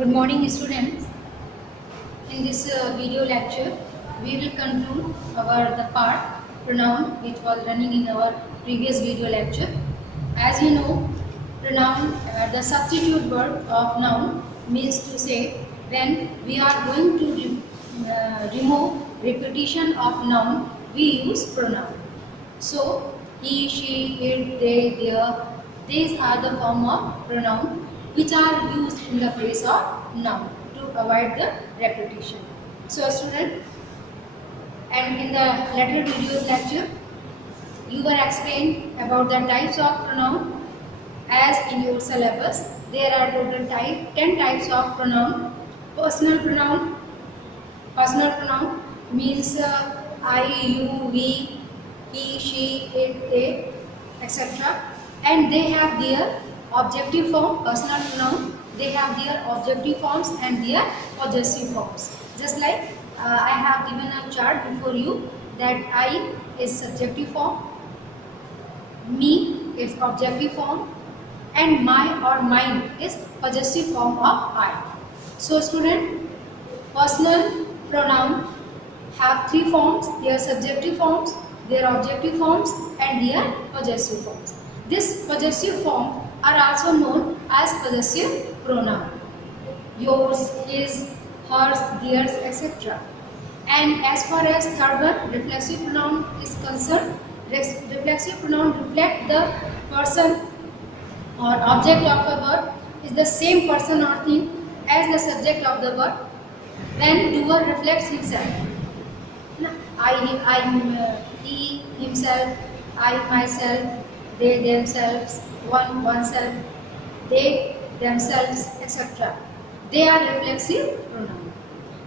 Good morning, students. In this video lecture, we will conclude the part pronoun which was running in our previous video lecture. As you know, pronoun, the substitute word of noun means to say when we are going to remove repetition of noun, we use pronoun. So, he, she, it, they, their, these are the form of pronoun which are used in the place of noun to avoid the repetition. So, student, and in the later video lecture, you were explained about the types of pronoun as in your syllabus. There are total 10 types of pronoun. Personal pronoun means I, you, we, he, she, it, they, etc. And they have their objective form, personal pronoun. They have their objective forms and their possessive forms. Just like I have given a chart before you that I is subjective form, me is objective form, and my or mine is possessive form of I. So student, personal pronoun have three forms: their subjective forms, their objective forms, and their possessive forms. This possessive form are also known as possessive pronoun. Yours, his, hers, theirs, etc. And as far as third one, reflexive pronoun is concerned, reflexive pronoun reflect the person or object of a word is the same person or thing as the subject of the word when doer reflects himself. He, himself, I, myself, they, themselves, one, oneself, they, themselves, etc. They are reflexive pronoun.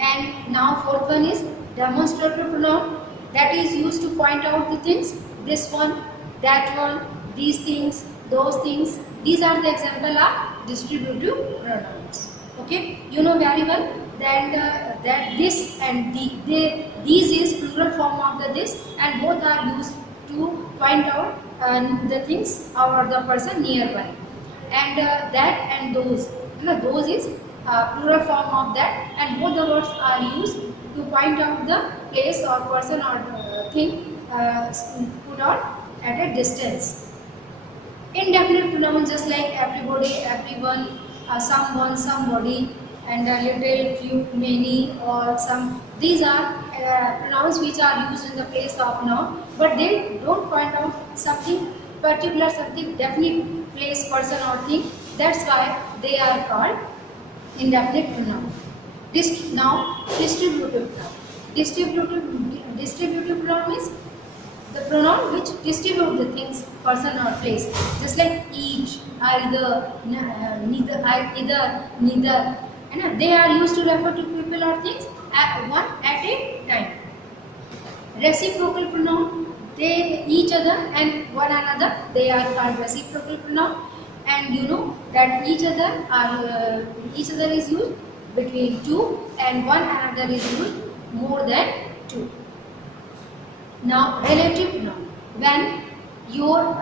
And now fourth one is demonstrative pronoun, that is used to point out the things, this one, that one, these things, those things. These are the example of distributive pronouns. Okay, you know very well that this and these is plural form of the this, and both are used to point out the things or the person nearby. And that and those, those is plural form of that, and both the words are used to point out the place or person or thing put on at a distance. Indefinite pronoun just like everybody, everyone, someone, somebody, and a little, few, many, or some. These are pronouns which are used in the place of noun, but they don't point out something particular, something definite place, person, or thing. That's why they are called indefinite pronoun. Now, distributive pronoun. Distributive pronoun is the pronoun which distribute the things, person or place, just like each, either, neither, neither, and they are used to refer to people or things at one at a time. Reciprocal pronoun, they, each other and one another, they are called reciprocal pronoun. And you know that each other is used between two, and one another is used more than two. Now, relative pronoun. When your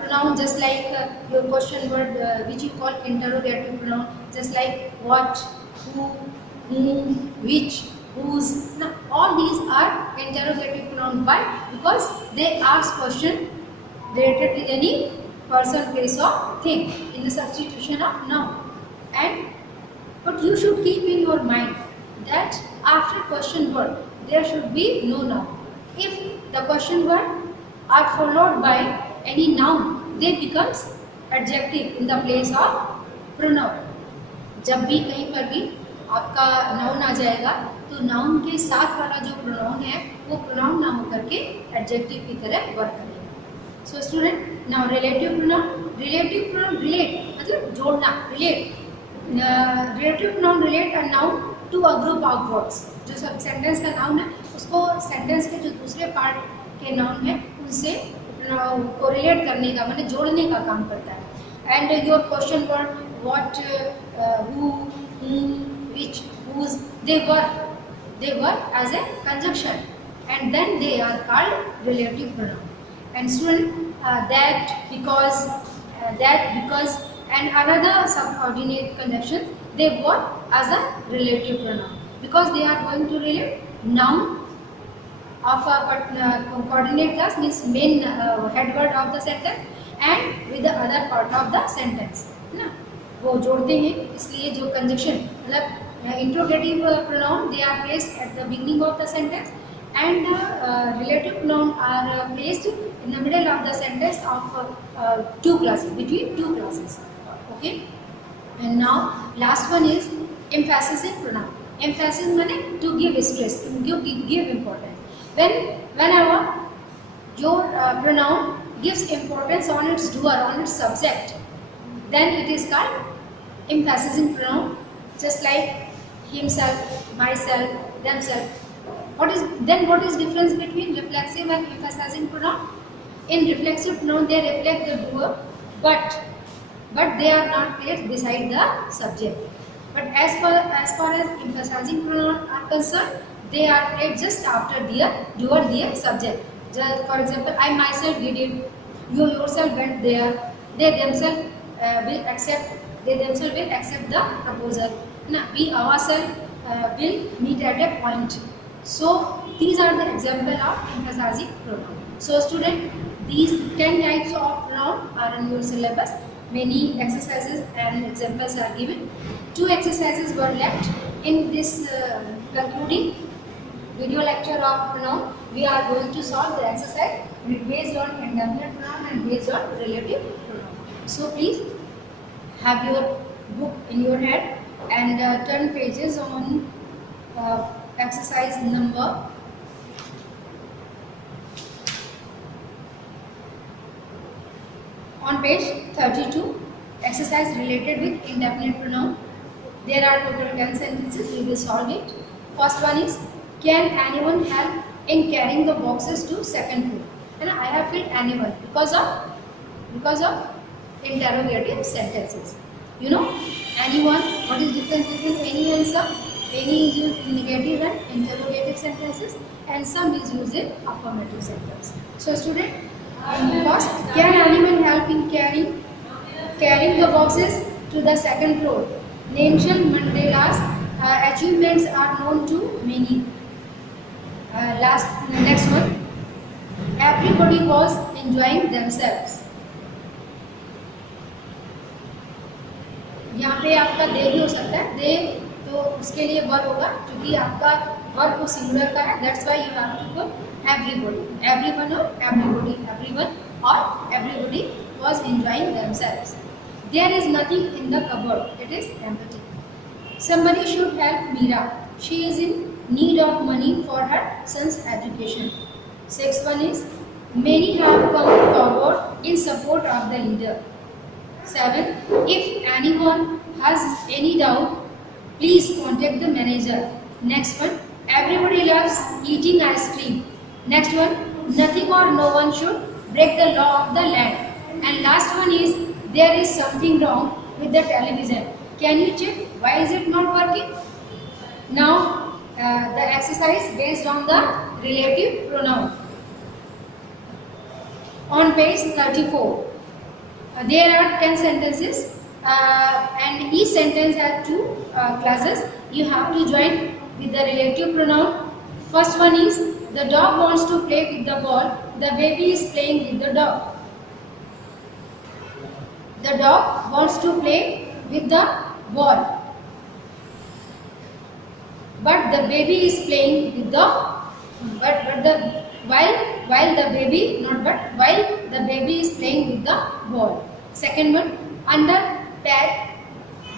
pronoun, just like your question word which you call interrogative pronoun, just like what, who, whom, which, whose. Now, all these are interrogative pronoun. Why? Because they ask question related to any person, place, or thing in the substitution of noun. But you should keep in your mind that after question word there should be no noun. If the question word are followed by any noun, they becomes adjective in the place of pronoun. जब भी कहीं पर भी आपका noun आ जाएगा तो noun के साथ वाला जो प्रोनाउन है वो प्रोनाउन ना होकर के एडजेक्टिव की तरह वर्क करेगा. So student, now relative pronoun relate मतलब जोड़ना, relative pronoun relate a noun to a group of words. जो सब सेंटेंस का नाउन है उसको सेंटेंस के जो दूसरे पार्ट के नाउन है उनसे कोरिलेट करने का, मतलब जोड़ने का काम करता है. And your question word what, who, whom, which, whose, they work as a conjunction, and then they are called relative pronoun. And student, that, because, and another subordinate conjunction, they what as a relative pronoun, because they are going to relate noun of a coordinate class, means main head word of the sentence and with the other part of the sentence, है ना, वो जोड़ते हैं, इसलिए जो conjunction मतलब interrogative pronoun they are placed at the beginning of the sentence and relative pronoun are placed in the middle of the sentence of two classes, between two classes. Okay, and now last one is emphasizing pronoun. Emphasis means to give stress, to give importance. Whenever your pronoun gives importance on its doer, on its subject, then it is called emphasizing pronoun. Just like himself, myself, themselves. What is difference between reflexive and emphasizing pronoun? In reflexive pronoun they reflect the doer, but they are not placed beside the subject. But as far as emphasizing pronoun are concerned, they are placed just after their doer, their subject. Just for example, I myself did it, you yourself went there, they themselves will accept the proposal. Now, we ourselves will meet at a point. So these are the example of emphasizing pronoun. So student, these 10 types of pronoun are in your syllabus. Many exercises and examples are given. 2 exercises were left in this concluding video lecture of pronoun. We are going to solve the exercise based on indefinite pronoun and based on relative pronoun. So please have your book in your head and turn pages on exercise number on page 32, exercise related with indefinite pronoun. There are total 10 sentences, we will solve it. First one is, can anyone help in carrying the boxes to second floor? And I have filled anyone because of interrogative sentences. You know, anyone, what is difference between any and some? Any is used in negative and interrogative sentences, and some is used in affirmative sentence. So student, first, can anyone help in carrying the boxes to the second floor? Nelson Mandela's achievements are known to many. Next one, everybody was enjoying themselves. यहाँ पे आपका दे भी हो सकता है, दे तो उसके लिए वर्ब होगा, क्योंकि आपका वर्ब सिंगुलर का है, that's why you have to put everybody, everyone और एवरीबॉडी, एवरीवन और everybody was enjoying themselves. There is nothing in the cupboard, it is empty. Somebody should help Meera, she is in need of money for her son's education. Sixth one is, many have come forward in support of the leader. 7. If anyone has any doubt, please contact the manager. Next one, everybody loves eating ice cream. Next one, nothing or no one should break the law of the land. And last one is, there is something wrong with the television. Can you check why is it not working? Now the exercise based on the relative pronoun. On page 34. There are 10 sentences and each sentence has 2 classes. You have to join with the relative pronoun. First one is, the dog wants to play with the ball. The baby is playing with the dog. The dog wants to play with the ball, but the baby is playing with the while the baby is playing with the ball. Second one, Uncle Pat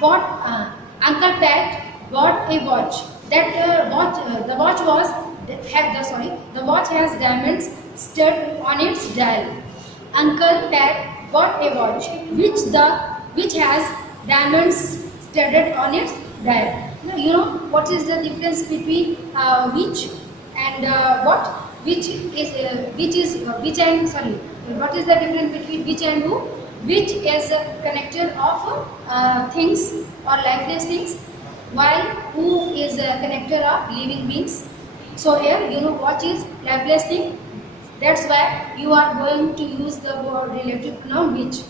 bought a watch. The watch has diamonds studded on its dial. Uncle Pat bought a watch which has diamonds studded on its dial. Now, you know what is the difference between which and what? What is the difference between which and who? Which is a connector of things or lifeless things, while who is a connector of living beings. So here, you know, watch is lifeless thing. That's why you are going to use the word relative pronoun which.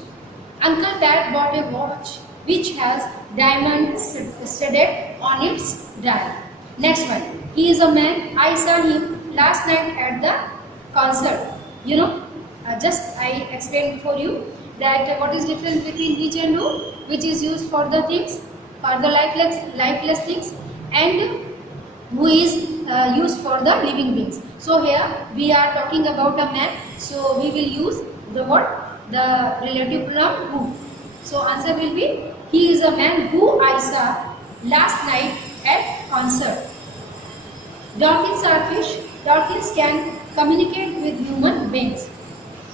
Uncle Pat bought a watch which has diamonds studded on its dial. Next one. He is a man. I saw him last night at the concert. You know, just I explained for you that what is difference between which and who, which is used for the things, for the lifeless things, and who is used for the living beings. So here we are talking about a man, so we will use the word, the relative pronoun who. So answer will be, he is a man who I saw last night at concert. Dolphins are fish. Dolphins can communicate with human beings.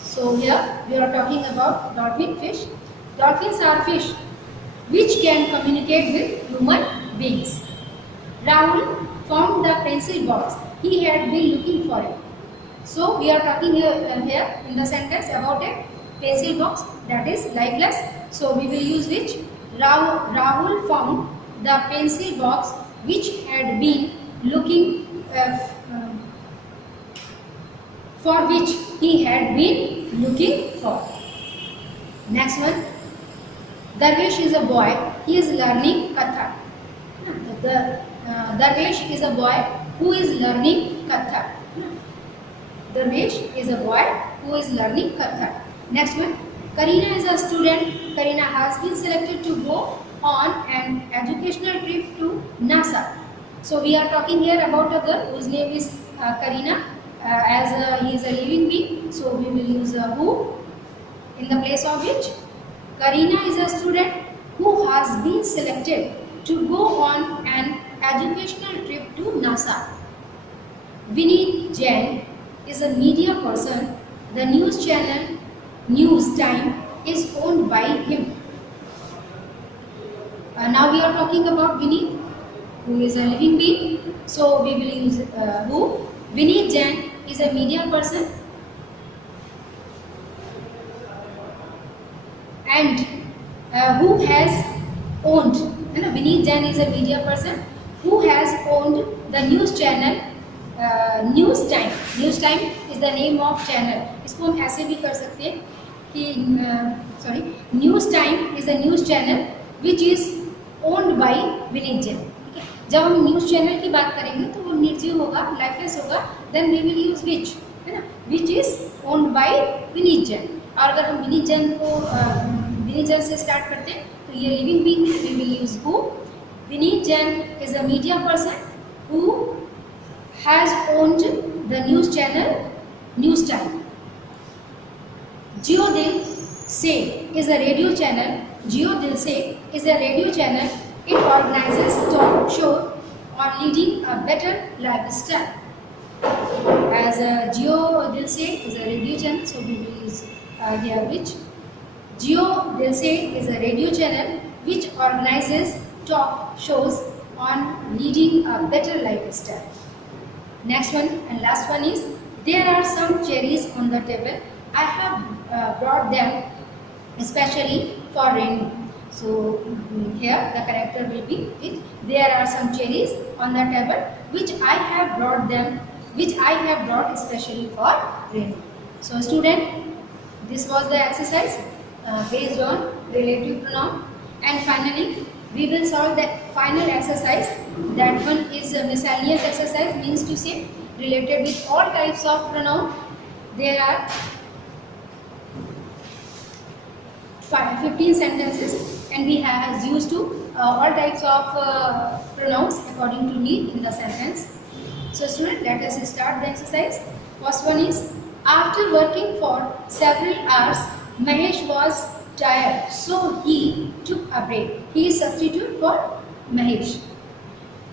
So here we are talking about dolphin fish. Dolphins are fish which can communicate with human beings. Rahul found the pencil box. He had been looking for it. So we are talking here in the sentence about a pencil box that is lifeless. So we will use which? Rahul found the pencil box which had been looking for which he had been looking for. Next one. Darvesh is a boy. He is learning Kathak. Darvesh is a boy who is learning Kathak. Darvesh is a boy who is learning Kathak. Next one. Karina is a student. Karina has been selected to go on an educational trip to NASA. So we are talking here about a girl whose name is Karina, as he is a living being. So we will use who in the place of which. Karina is a student who has been selected to go on an educational trip to NASA. Vineet Jain is a media person. The news channel News Time is owned by him. Now we are talking about Vineet, who is a living being. So we will use who. Vineet Jain is a media person and who has owned. Vineet Jain is a media person who has owned the news channel News Time. News Time is the name of channel. इसको हम ऐसे भी कर सकते हैं कि News Time is a news channel which is owned by Vineet Jain. ठीक है, जब हम न्यूज़ चैनल की बात करेंगे तो वो निर्जीव होगा, लाइफलेस होगा, then we will use which, है ना, which is owned by Vineet Jain. और अगर हम विनीत जैन को विनीत जैन से स्टार्ट करते हैं तो ये लिविंग बीइंग है, we will use who. Vineet Jain is a media person who has owned the news channel News Time. Jio दिल से is a radio channel. Jio दिल से is a radio channel. It organises talk show on leading a better lifestyle. As Jio Dil Se is a radio channel, so we will use here which. Jio Dil Se is a radio channel which organizes talk shows on leading a better lifestyle. Next one and last one is, there are some cherries on the table. I have brought them especially for Renu. So here the character will be it. There are some cherries on the table which I have brought especially for Renu. So student, this was the exercise based on relative pronoun, and finally we will solve the final exercise. That one is a miscellaneous exercise, means to say related with all types of pronoun. There are 15 sentences and we have used to all types of pronouns according to need in the sentence. So student, let us start the exercise. First one is, after working for several hours, Mahesh was tired, so he took a break. He is substitute for Mahesh.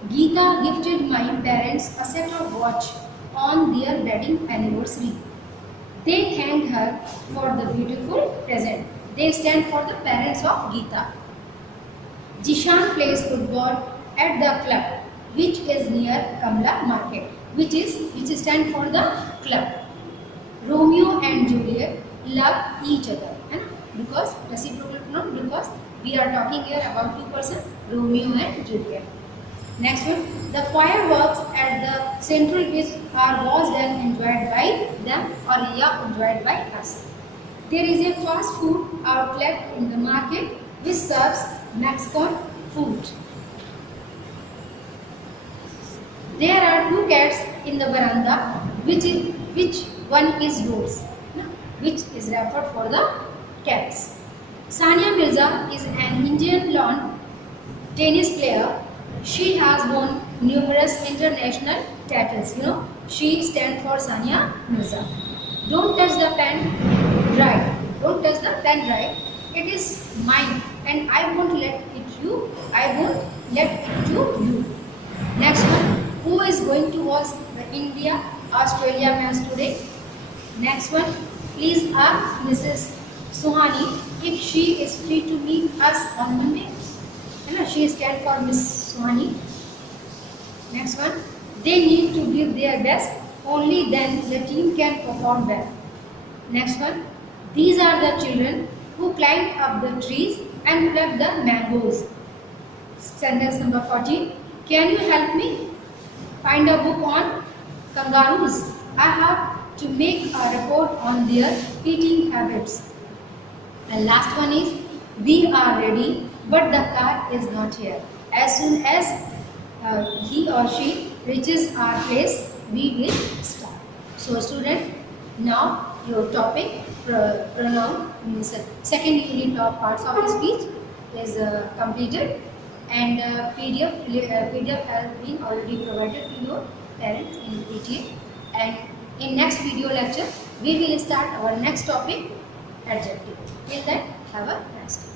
Geeta gifted my parents a set of watch on their wedding anniversary. They thanked her for the beautiful present. They stand for the parents of Geeta. Jishan plays football at the club which is near Kamla Market, which stand for the club. Romeo and Juliet love each other, because reciprocal pronoun, because we are talking here about two persons, Romeo and Juliet. Next one, the fireworks at the central beach was then enjoyed by them or enjoyed by us. There is a fast food outlet in the market which serves Next one, food. There are two cats in the veranda. Which one is yours? No? Which is referred for the cats. Sania Mirza is an Indian lawn tennis player. She has won numerous international titles. She stands for Sania Mirza. Don't touch the pen, dry. Don't touch the pen, dry. It is mine, and I won't let it you. I won't let it to you. Next one. Who is going to watch the India Australia match today? Next one. Please ask Mrs. Suhani if she is free to meet us on Monday. She stands for Miss Suhani. Next one. They need to give their best. Only then the team can perform well. Next one. These are the children who climbed up the trees and plucked the mangoes. Sentence number 14. Can you help me find a book on kangaroos? I have to make a report on their eating habits. And last one is, we are ready, but the car is not here. As soon as he or she reaches our place, we will start. So student, now your topic pronoun means second unit of parts of speech is completed, and PDF has been already provided to your parents in PTA. And in next video lecture, we will start our next topic, adjective. Till then, have a nice day.